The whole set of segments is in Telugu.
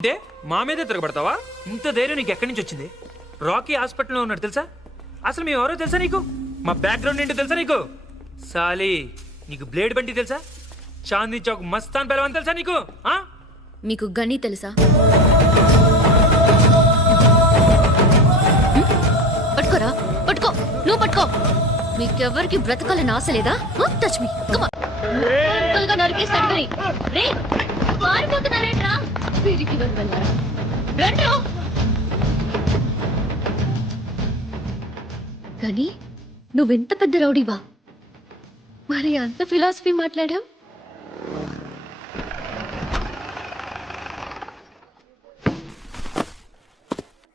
అంటే మా మీదే తిరగబడతావా? ఇంత ధైర్యం నీకు ఎక్కడి నుంచి వచ్చింది? రాకీ హాస్పిటల్లో ఉన్నాడు తెలుసా? అసలు మేము ఎవరో తెలుసా నీకు? మా బ్యాక్గ్రౌండ్ ఏంటో తెలుసా నీకు? సాలీ, నీకు బ్లేడ్ బండి తెలుసా? చాందీ చౌక్ మస్తాన్ పెరవని తెలుసా నీకు? మీకు గని తెలుసా? పట్టుకోరా, పట్టుకో, నువ్వు పట్టుకో. మీకెవరికి బ్రతకాలని ఆశ లేదా? Touch me, come on. నరికేస్తాడు గని. రే, పారిపోతున్నారేంట్రా? వీరికి వెళ్ళారా? రండ్రో. గని, నువ్వెంత పెద్ద రౌడీవా? మరి అంత ఫిలాసఫీ మాట్లాడావు?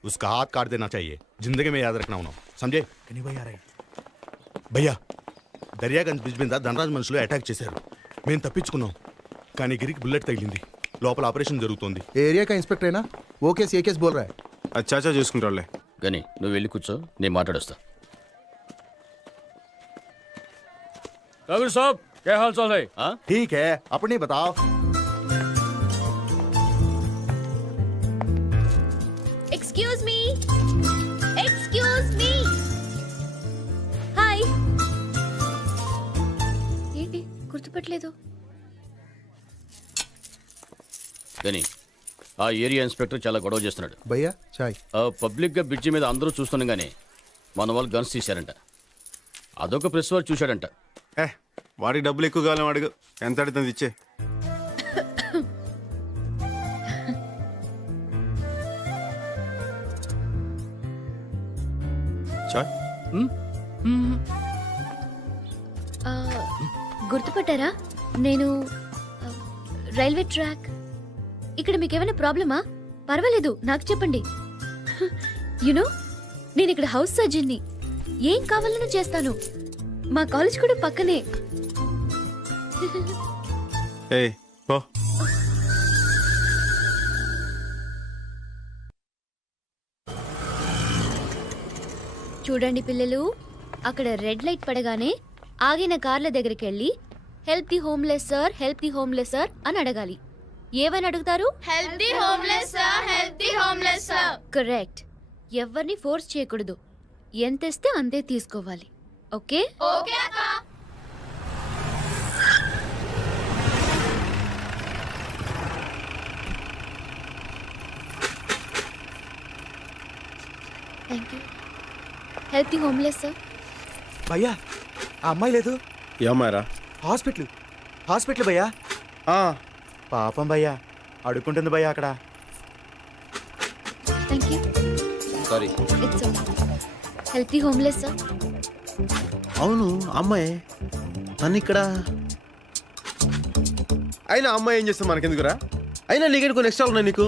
उसका हाथ काट देना चाहिए, जिंदगी में याद रखना उन्होंने, समझे? कहीं भाई आ रहे भैया దర్యాగంజ్ బ్రిడ్జ్ మీద ధనరాజ్ మనుషులు అటాక్ చేశారు. మేము తప్పించుకున్నాం, కానీ గిరికి బుల్లెట్ తగిలింది. లోపల ఆపరేషన్ జరుగుతోంది. ఏరియా కా ఇన్స్పెక్టర్ అయినా ఓ కేసు ఏ కేసు బోల్ రా. అచ్చాచా చూసుకుంటారులే. గని, నువ్వు వెళ్ళి కూర్చో, నేను మాట్లాడొస్తా. राघव साहब, क्या हाल चाल है? ठीक है, अपनी बताओ. Excuse me. Excuse me. Hi. ఏంటి గుర్తుపట్టలేదు? గని, ఆ ఏరియా ఇన్స్పెక్టర్ చాలా గొడవ చేస్తున్నాడు. భయ్యా చాయ్. పబ్లిక్ గా బ్రిడ్జి మీద అందరూ చూస్తుండగానే మన వాళ్ళు గన్స్ తీశారంట. అదొక ప్రెస్ వారు చూశాడంట. వాడికి డబ్బులు ఎక్కువ కాలం అడుగు, ఎంత అడుగుతుంది ఇచ్చే. చాయ్ గుర్తుపట్టారా? నేను రైల్వే ట్రాక్. ఇక్కడ మీకేమైనా ప్రాబ్లమా? పర్వాలేదు, నాకు చెప్పండి. యునో, నేను ఇక్కడ హౌస్ సర్జన్ని. ఏం కావాలన్నా చేస్తాను. మా కాలేజ్ కూడా పక్కనే. పో. చూడండి పిల్లలు, అక్కడ రెడ్ లైట్ పడగానే ఆగిన కార్ల దగ్గరికి వెళ్ళి help the homeless sir, help the homeless sir అని అడగాలి. ఏమని అడుగుతారు? Help the homeless sir, help the homeless sir. Correct. ఎవరిని ఫోర్స్ చేయకూడదు. ఎంత ఇస్తే అంతే తీసుకోవాలి. ఓకే? ఓకే అక్క. Thank you. Help the homeless sir. భయ్యా ఆ అమ్మాయి లేదు. ఏమారా? హాస్పిటల్ హాస్పిటల్ భయ్యా. పాపం భయ్యా, అడుక్కుంటుంది భయ్యా అక్కడ. Thank you. Sorry. It's okay. Help the homeless sir. అవును, అమ్మాయి తను ఇక్కడ. అయినా అమ్మాయి ఏం చేస్తాం మనకెందుకురా? అయినా నీకు కొన్ని ఎక్స్ట్రా ఉన్నాయి నీకు.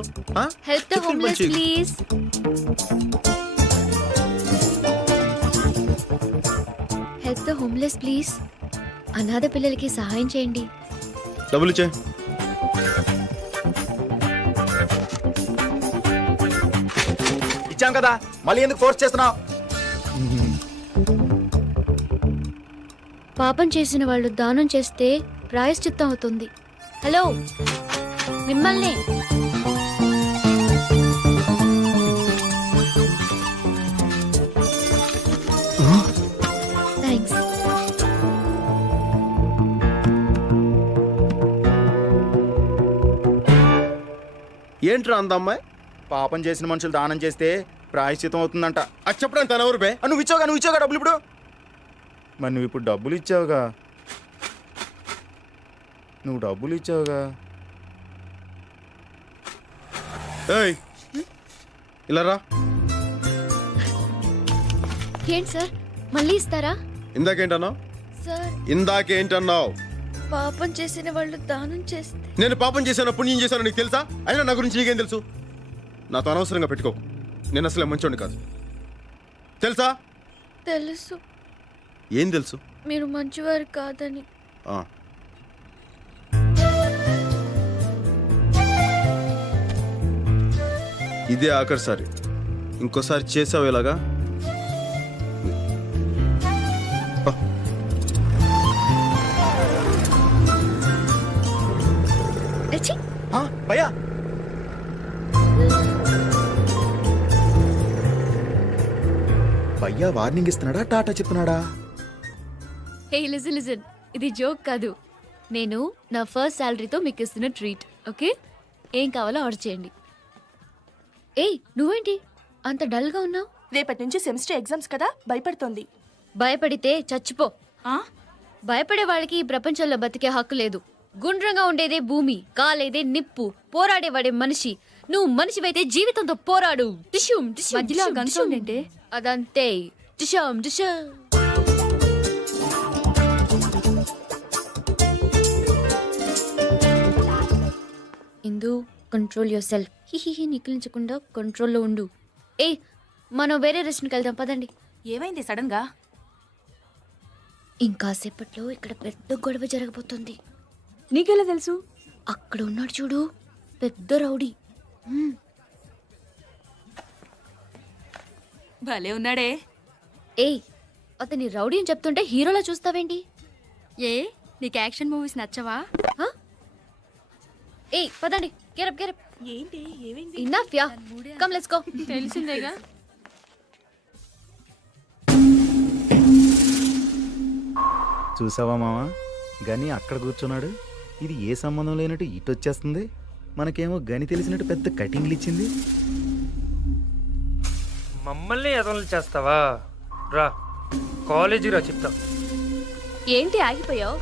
Help the homeless please. Help the homeless please. అనాథ పిల్లలకి సహాయం చేయండి. డబ్బులు ఇచ్చే. ఇచ్చాం కదా, మళ్ళీ ఎందుకు ఫోర్స్ చేస్తున్నావు? పాపం చేసిన వాళ్ళు దానం చేస్తే ప్రాయశ్చిత్తం అవుతుంది. హలో, మిమ్మల్ని. థ్యాంక్స్. ఏంట్రా అంద అమ్మాయి? పాపం చేసిన మనుషులు దానం చేస్తే ప్రాయశ్చితం అవుతుందంట. అది చెప్పడానికి తను ఎవరు బే? నువ్వు ఇచ్చావుగా డబ్బులు ఇప్పుడు. మరి నువ్వు ఇప్పుడు డబ్బులు ఇచ్చావుగా. ఏయ్, ఇలా రా. ఏంటి సార్, మళ్ళీ ఇస్తారా? ఇందాకేంటన్నావు? సార్, ఇందాకేంటన్నావు? పాపం చేసిన వాళ్ళు దానం చేస్తే. నేను పాపం చేశాను, పుణ్యం చేశాను నీకు తెలుసా? అయినా నా గురించి నీకేం తెలుసు? నాతో అనవసరంగా పెట్టుకో. నేను అసలు మంచోడిని కాదు, తెలుసా? తెలుసు. ఏం తెలుసు? మీరు మంచివారు కాదని. ఇదే ఆఖరిసారి. ఇంకోసారి చేసావు ఇలాగా. భయ్యా భయ్యా వార్నింగ్ ఇస్తున్నాడా టాటా చెప్తున్నాడా? హే లిజన్ లిజన్, ఇది జోక్ కాదు. నేను నా ఫస్ట్ శాలరీతో మీకు ఇస్తున్న ట్రీట్, ఓకే? ఏం కావాలో ఆర్డర్ చేయండి. ఏయ్ నువ్వేంటి అంత డల్గా ఉన్నావు? రేపటి నుంచి సెమిస్టర్ ఎగ్జామ్స్ కదా, భయపడుతోంది. భయపడితే చచ్చిపో. భయపడే వాళ్ళకి ఈ ప్రపంచంలో బతికే హక్కు లేదు. గుండ్రంగా ఉండేదే భూమి, కాలేదే నిప్పు, పోరాడేవాడే మనిషి. నువ్వు మనిషివైతే జీవితంతో పోరాడు. టిష్యూమ్ టిష్యూమ్ మధ్యలో టిష్యూమ్, గన్ టిష్యూమ్. సౌండ్ ఏంటి? అదంతే. టిష్యూమ్ టిష్యూమ్. ఇందు, కంట్రోల్ యువర్ సెల్ఫ్. హిహిహి నికిలించకుండా కంట్రోల్లో ఉండు. ఏయ్ మనం వేరే రెస్టారెంట్కి వెళ్దాం పదండి. ఏమైంది సడన్ గా? ఇంకాసేపట్లో ఇక్కడ పెద్ద గొడవ జరగబోతుంది. నీకెలా తెలుసు? అక్కడ ఉన్నాడు చూడు, పెద్ద రౌడీ. భలే ఉన్నాడే. ఏయ్ అతని రౌడీ అని చెప్తుంటే హీరోలా చూస్తావేంటి? ఏ నీకు యాక్షన్ మూవీస్ నచ్చవా? హ? ఏయ్ పదండి, గెరప్ గెరప్. ఏంటి ఏమైంది? Enough yeah, come let's go. తెలిసిందేగా. చూసావా మామ, గని అక్కడ కూర్చున్నాడు. ఇది ఏ సంబంధం లేనట్టు ఇటు వచ్చేస్తుంది. మనకేమో గని తెలిసినట్టు పెద్ద కటింగ్లు ఇచ్చింది. మమ్మల్ని ఎదవలు చేస్తావా? రా కాలేజీ రా చెప్తా. ఏంటి ఆగిపోయావు?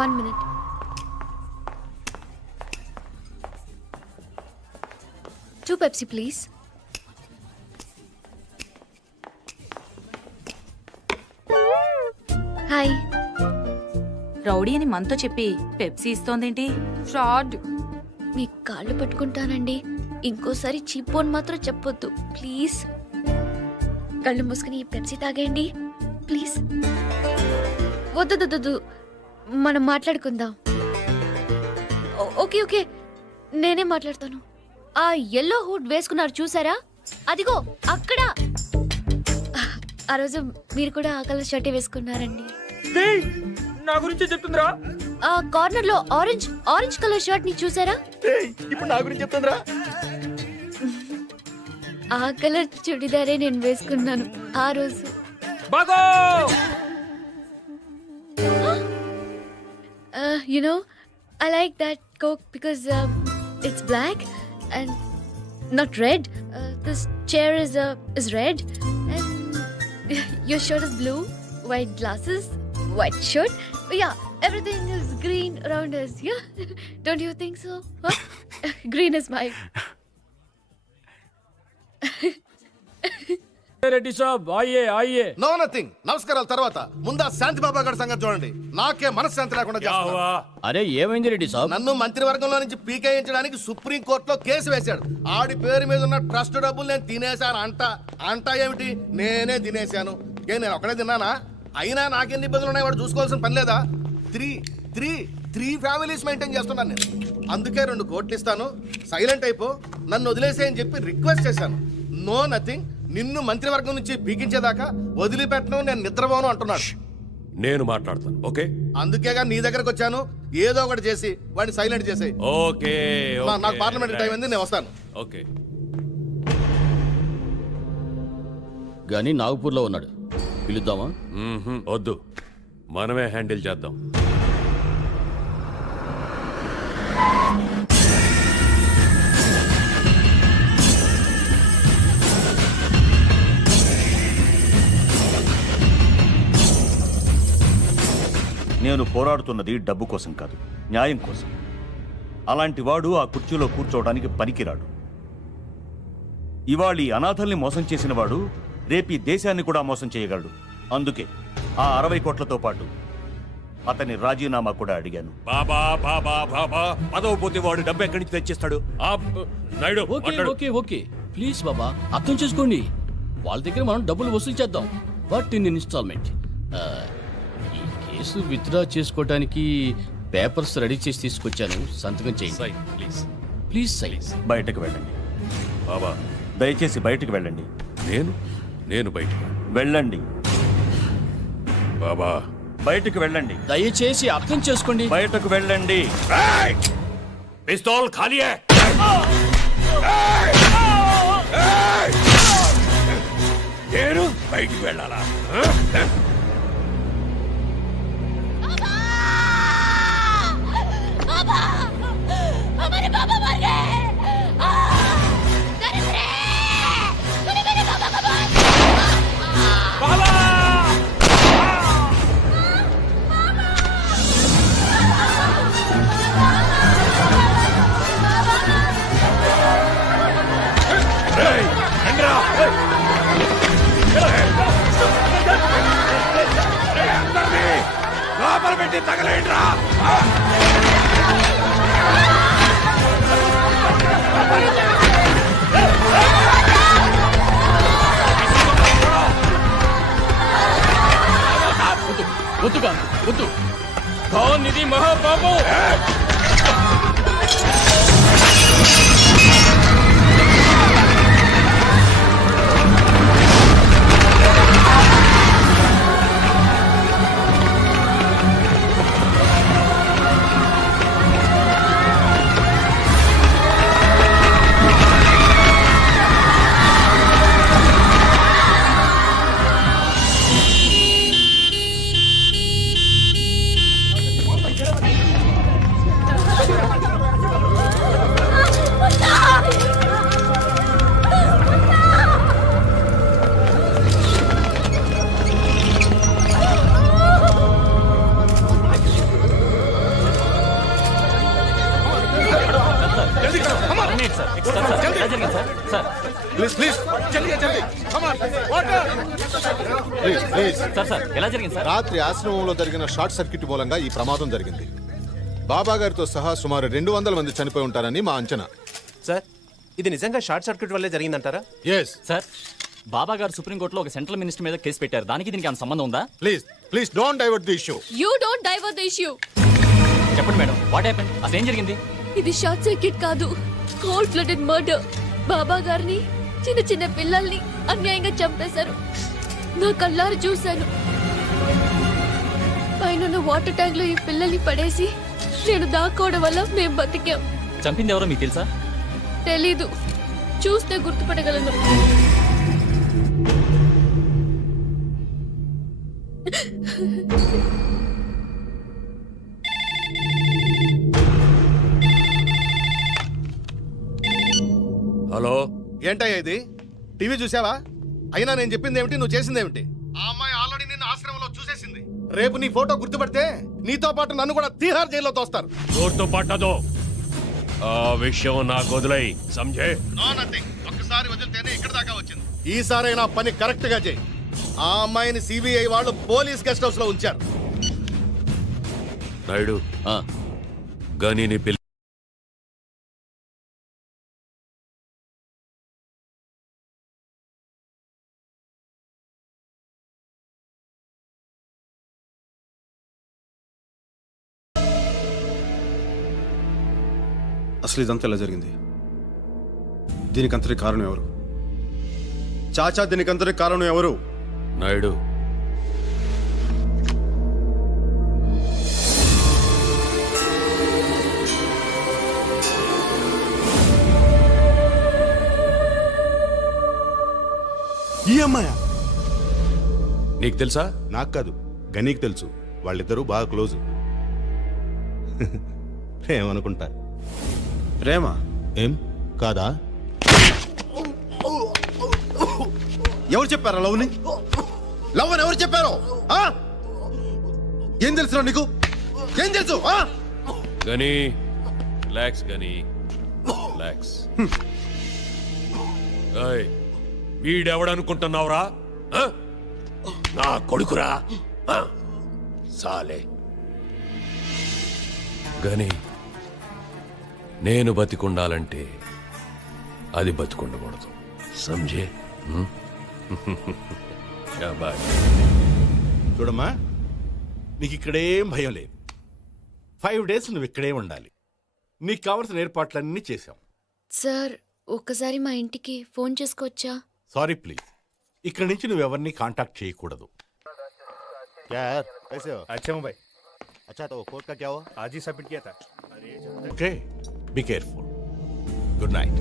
1 minute. Two Pepsi, please. Hi. Rowdy అని మనతో చెప్పి పెప్సీ ఇస్తోందేంటి? ఫ్రాడ్. మీ కాళ్ళు పట్టుకుంటానండి, ఇంకోసారి చీపోన్ మాత్రం చెప్పొద్దు ప్లీజ్. కళ్ళు మూసుకుని ఈ పెప్సీ తాగేయండి ప్లీజ్. వద్దు, మనం మాట్లాడుకుందాం. ఓకే ఓకే, నేనే మాట్లాడతాను. ఆ ఎల్లో హుడ్ వేసుకున్నారు చూసారా? అదిగో అక్కడ. ఆ రోజు మీరు కూడా ఆ కలర్ షర్టే వేసుకున్నారండి. ఏయ్, నా గురించి చెప్తుందిరా. ఆ కార్నర్ లో ఆరెంజ్ కలర్ షర్ట్ ని చూసారా? ఇప్పుడు నా గురించి చెప్తుందిరా. ఆ కలర్ చుడిదారే నేను వేసుకున్నాను ఆ రోజు. బాగో You know, I like that Coke because it's black and not red. This chair is red and your shirt is blue, white glasses, white shirt. Yeah, everything is green around us. Yeah, don't you think so? Huh? Green is my. Reddy సాబ్ ఆయ్యే ఆయ్యే. No nothing. నమస్కారాల తర్వాత ముందా శాంతి బాబా గారి సంగతి చూడండి. నాకే మనశ్శాంతి లేకుండా చేస్తున్నారు. అరే ఏమైంది రెడ్డి సాబ్? నన్ను మంత్రివర్గంలో నుంచి పీకేయించడానికి సుప్రీం కోర్టులో కేసు వేశాడు. ఆడి పేరు మీద ఉన్న ట్రస్ట్ డబ్బులు నేను తినేశాను అంట ఏమిటి? నేనే తినేశాను. నేను ఒకడే తిన్నానా? అయినా నాకెన్ని ఇబ్బందులు ఉన్నాయి వాడు చూసుకోవాల్సిన పని లేదా? త్రీ ఫ్యామిలీస్ మెయింటైన్ చేస్తున్నాను నేను. అందుకే 2 కోట్లు ఇస్తాను, సైలెంట్ అయిపో, నన్ను వదిలేసేయని చెప్పి రిక్వెస్ట్ చేశాను. No nothing. నిన్ను మంత్రివర్గం నుంచి పీకించేదాకా వదిలిపెట్టను, నేను నిద్రపోను అంటున్నాడు. నేను మాట్లాడతాను, ఓకే? అందుకేగా నీ దగ్గరకు వచ్చాను. ఏదో ఒకటి చేసి వాడిని సైలెంట్ చేసేయి. ఓకే నాకు పార్లమెంట్ టైం అయింది, నేను వస్తాను. ఓకే. గని నాగపూర్లో ఉన్నాడు, పిలుద్దామా? వద్దు, మనమే హ్యాండిల్ చేద్దాం. నేను పోరాడుతున్నది డబ్బు కోసం కాదు, న్యాయం కోసం. అలాంటి వాడు ఆ కుర్చీలో కూర్చోవడానికి పనికిరాడు. ఇవాళ ఈ అనాథల్ని మోసం చేసిన వాడు రేపు ఈ దేశాన్ని కూడా మోసం చేయగలడు. అందుకే ఆ 60 కోట్లతో పాటు అతని రాజీనామా కూడా అడిగాను. బాబా బాబా బాబా, పదవి పోతే వాడు డబ్బు ఎక్కడి నుంచి తెచ్చిస్తాడు? నాయుడు ఓకే మాట్లాడు. ఓకే ఓకే ప్లీజ్ బాబా, అర్థం చేసుకోండి. వాళ్ళ దగ్గర మనం డబ్బులు వసూలు చేద్దాం, బట్ ఇన్ ఇన్స్టాల్మెంట్. ఈ కేసు విత్డ్రా చేసుకోవడానికి పేపర్స్ రెడీ చేసి తీసుకొచ్చాను, సంతకం చేయండి సై, ప్లీజ్ ప్లీజ్. సై బయటకు వెళ్ళండి బాబా. దయచేసి బయటకు వెళ్ళండి. నేను బయటికి వెళ్ళండి బాబా. బయటకు వెళ్ళండి. దయచేసి అర్థం చేసుకోండి. బయటకు వెళ్ళండి. పిస్తోల్ ఖాళీ హై. నేను బయటికి వెళ్ళాలా हमारे पापा मर गए दरिद्रे तूने मेरे पापा को मार లోపల పెట్టి తగలేండ్రా వద్దుగా వద్దు ఖాన్ ఇది మహాపాపం. ప్లీజ్ ప్లీజ్ ప్లీజ్ ఎలా జరిగింది సార్? రాత్రి ఆశ్రమంలో జరిగిన షార్ట్ సర్క్యూట్ మూలంగా ఈ ప్రమాదం జరిగింది. బాబా గారితో సహా సుమారు 200 మంది చనిపోయి ఉంటారని మా అంచనా. సార్ ఇది నిజంగా షార్ట్ సర్క్యూట్ వల్లే జరిగిందంటారా? ఎస్ సార్ బాబా గారు సుప్రీంకోర్టులో ఒక సెంట్రల్ మినిస్టర్ మీద కేసు పెట్టారు. దానికి దీనికి ఏమైనా సంబంధం ఉందా? Please please don't divert the issue. You don't divert the issue. చెప్పండి మేడం, వాట్ హ్యాపెన్? అసలు ఏం జరిగింది? ఇది షార్ట్ సర్క్యూట్ కాదు, కోల్డ్ బ్లడెడ్ మర్డర్. బాబా గారిని, చిన్న చిన్న పిల్లల్ని అన్యాయంగా చంపేశారు. నా కళ్ళారు చూశాను. పైన వాటర్ ట్యాంక్ లో ఈ పిల్లల్ని పడేసి నేను దాక్కోవడం వల్ల మేము బతికాం. చంపింది ఎవరో మీకు తెలుసా? తెలీదు, చూస్తే గుర్తుపట్టగలను. హలో ఏంటయ్యా ఇది? టీవీ చూసావా? అయినా నేను చెప్పింది ఏమిటి, నువ్వు చేసింది ఏమిటి? ఆ అమ్మాయి ఆల్రెడీ నిన్ను ఆశ్రమంలో చూసేసింది. రేపు నీ ఫోటో గుర్తుపడితే నీతో పాటు నన్ను కూడా తీహార్ జైల్లో తోస్తారు. గుర్తు పట్టదు. ఆ విషయం నాకు వదిలై సంజయ్. No nothing. ఒక్కసారి వదిలితేనే ఇక్కడ దాకా వచ్చింది. ఈసారైనా పని కరెక్ట్ గా చేయి. ఆ అమ్మాయిని సిబిఐ వాళ్ళు పోలీస్ గెస్ట్ హౌస్ లో ఉంచారు. నాయుడు ఆ, గనిని పిల్ల అసలు ఇదంతా ఎలా జరిగింది? దీనికంతటి కారణం ఎవరు? చాచా, దీనికంతటి కారణం ఎవరు? నాయుడు ఈ అమ్మాయ నీకు తెలుసా? నాకు కాదు, గనీకి తెలుసు. వాళ్ళిద్దరూ బాగా క్లోజ్. ఏమనుకుంటా. ప్రేమ ఏం కాదా? ఎవరు చెప్పారా లవ్ని? లవ్ అని ఎవరు చెప్పారు? ఆ? ఏం తెలుసు నీకు? ఏం తెలుసు? ఆ? గని రిలాక్స్, గని రిలాక్స్. ఏయ్, వీడెవడనుకుంటున్నావురా? ఆ? నా కొడుకురా. ఆ? సాలే గని, నేను బతికుండాలంటే అది బతికుండకూడదు. సంజే? శాబాష్. చూడమ్మా, నీకు ఇక్కడేం భయం లేదు. 5 days నువ్వు ఇక్కడే ఉండాలి. నీకు కావలసిన ఏర్పాట్లన్నీ చేశాం. సార్, ఒక్కసారి మా ఇంటికి ఫోన్ చేసుకోవచ్చా? Sorry please. ఇక్కడి నుంచి నువ్వు ఎవరిని కాంటాక్ట్ చేయకూడదు. Okay, be careful. Good night.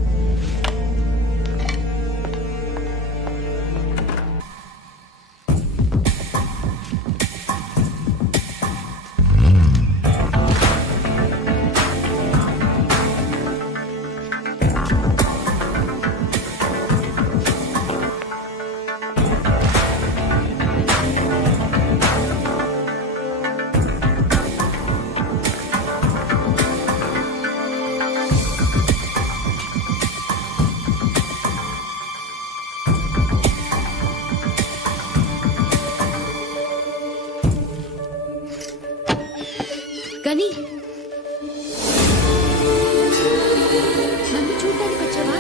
చూడ్డానికి వచ్చావా?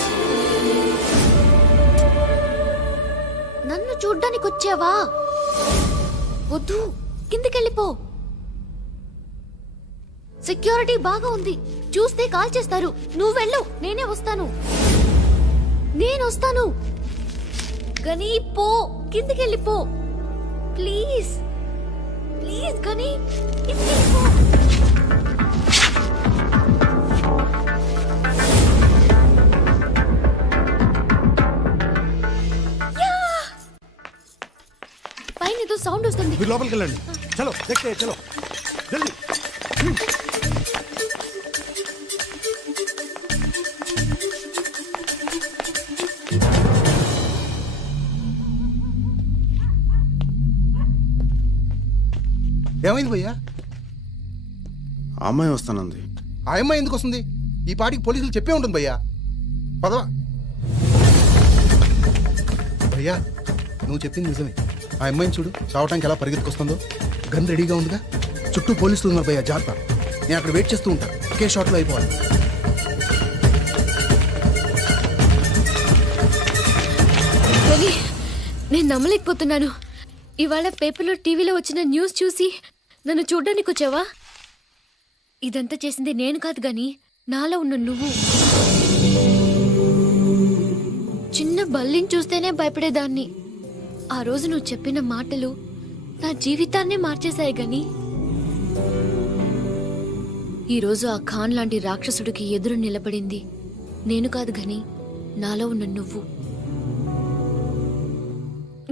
నన్ను చూడ్డానికి వచ్చావా? వద్దు, కిందికెళ్ళిపో. సెక్యూరిటీ బాగా ఉంది, చూస్తే కాల్ చేస్తారు. నువ్వు వెళ్ళు, నేనే వస్తాను. నేను వస్తాను. గని పో, కిందికెళ్ళిపో. ప్లీజ్ ప్లీజ్ గని, కిందికెళ్ళిపో. పైన ఏదో సౌండ్ వస్తుంది. మీరు లోపలికి వెళ్ళండి. చలో देखते हैं, చలో జల్దీ. ఏమైంది భయ్యా? ఆ అమ్మాయి వస్తానంది. ఆ అమ్మాయి ఎందుకు వస్తుంది? ఈ పాటికి పోలీసులు చెప్పే ఉంటుంది భయ్యా. పదవా భయ్యా, నువ్వు చెప్పింది నిజమే. ఆ అమ్మాయిని చూడు, చావటానికి ఎలా పరిగెత్తుకొస్తుందో. గన్ రెడీగా ఉందిగా. చుట్టూ పోలీసులు ఉన్నారు భయ్యా, జాగ్రత్త. నేను అక్కడ వెయిట్ చేస్తూ ఉంటా. ఒకే షాట్లో అయిపోవాలి. గని, నేను నమ్మలేకపోతున్నాను. ఇవాళ పేపర్లో టీవీలో వచ్చిన న్యూస్ చూసి నన్ను చూడ్డానికి వచ్చావా? ఇదంతా చేసింది నేను కాదు గాని నాలో ఉన్న నువ్వు. చిన్న బల్లిని చూస్తేనే భయపడేదాన్ని. ఆ రోజు నువ్వు చెప్పిన మాటలు నా జీవితాన్నే మార్చేశాయి గాని ఈరోజు ఆ ఖాన్ లాంటి రాక్షసుడికి ఎదురు నిలబడింది నేను కాదు గాని నాలో ఉన్న నువ్వు.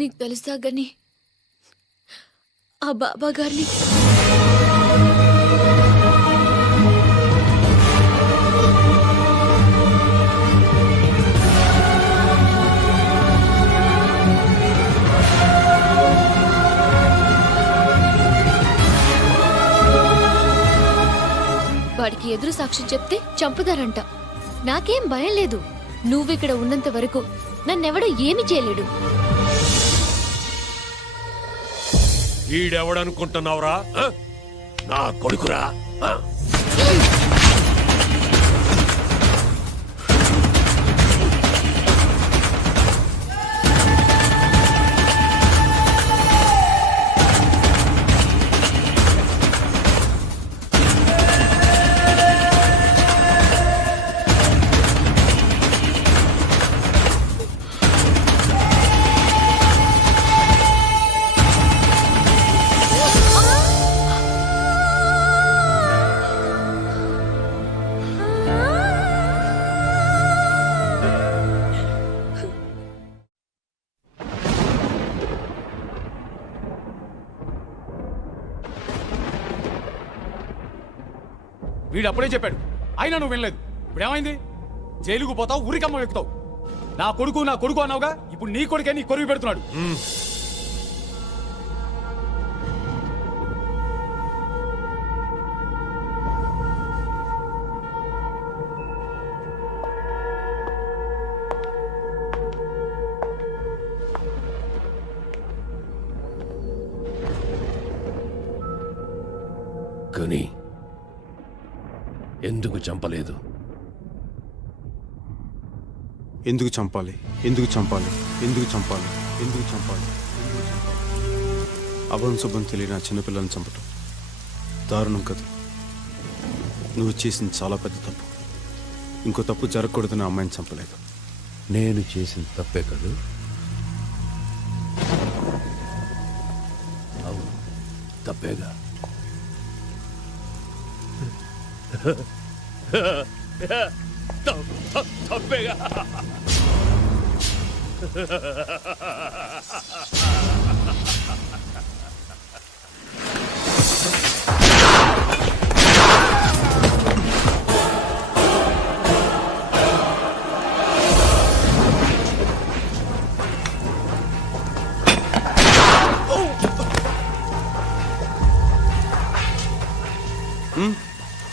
నీకు తెలుసా గని, ఆ బాబా గారిని వాడికి ఎదురు సాక్ష్యం చెప్తే చంపుతారంట. నాకేం భయం లేదు. నువ్విక్కడ ఉన్నంత వరకు నన్నెవడో ఏమి చేయలేడు. ఈడెవడనుకుంటున్నావురా? నా కొడుకురా. వీడు అప్పుడే చెప్పాడు, అయినా నువ్వు వినలేదు. ఇప్పుడు ఏమైంది? జైలుకు పోతావు, ఊరికమ్మ ఎక్కుతావు. నా కొడుకు అన్నావుగా, ఇప్పుడు నీ కొడుకే నీ కొరువు పెడుతున్నాడు. కానీ ఎందుకు చంపలేదు? ఎందుకు చంపాలి? ఎందుకు చంపాలి? ఎందుకు చంపాలి? ఎందుకు చంపాలి? అభం శుభం తెలియని ఆ చిన్నపిల్లని చంపటం దారుణం కదా. నువ్వు చేసింది చాలా పెద్ద తప్పు. ఇంకో తప్పు జరగకూడదని ఆ అమ్మాయిని చంపలేదు. నేను చేసిన తప్పే కదా. అవును, తప్పేగా. తప్పేగా.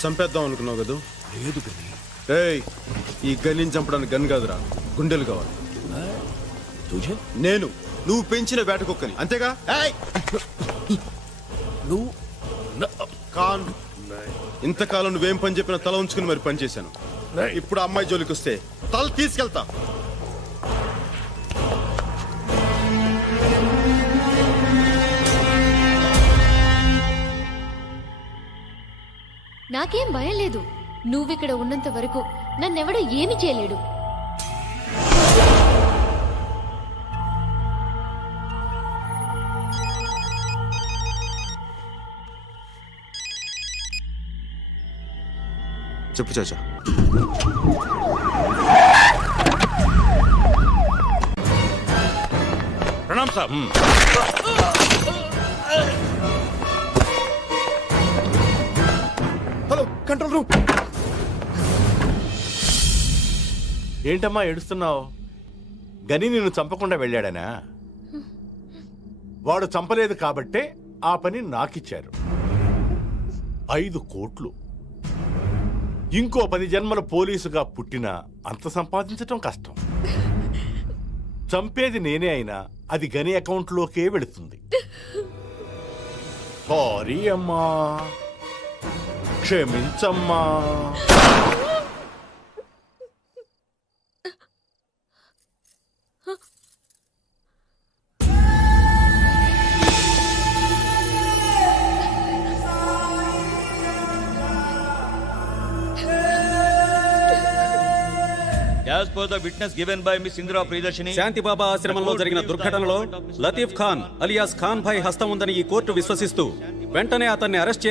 చంపేద్దాం అనుకున్నావు కదా? లేదు గని. ఏయ్, ఈ గనిని చంపడానికి గన్ కాదురా, గుండెలు కావాలి. తుజే నువ్వు పెంచిన వేట కుక్కని, అంతేగా? ఏయ్, నువ్వు ఖాన్, ఇంతకాలం నువ్వేం పని చెప్పినా తల ఉంచుకుని మరి పని చేశాను. ఇప్పుడు అమ్మాయి జోలికి వస్తే తల తీసుకెళ్తా. నాకేం భయం లేదు. నువ్విక్కడ ఉన్నంత వరకు నన్నెవడూ ఏమీ చేయలేడు. చెప్పు చాచా. ప్రణామ్ సాబ్. Hello, control room. ఏంటమ్మా ఏడుస్తున్నావు? గని నిన్ను చంపకుండా వెళ్ళాడనా? వాడు చంపలేదు కాబట్టే ఆ పని నాకిచ్చారు. 5 కోట్లు. ఇంకో 10 జన్మల పోలీసుగా పుట్టినా అంత సంపాదించటం కష్టం. చంపేది నేనే అయినా అది గని అకౌంట్లోకే వెళుతుంది. సారీ అమ్మా, క్షమించమ్మా. As per the witness given by Miss Indra Priyadashini, శాంతిబాబా ఆశ్రమంలో జరిగిన దుర్ఘటనలో లతీఫ్ ఖాన్ అలియాస్ ఖాన్ భాయ్ హస్తం ఉందని ఈ కోర్టు విశ్వసిస్తూ వెంటనే అతన్ని అరెస్ట్ చేయాలని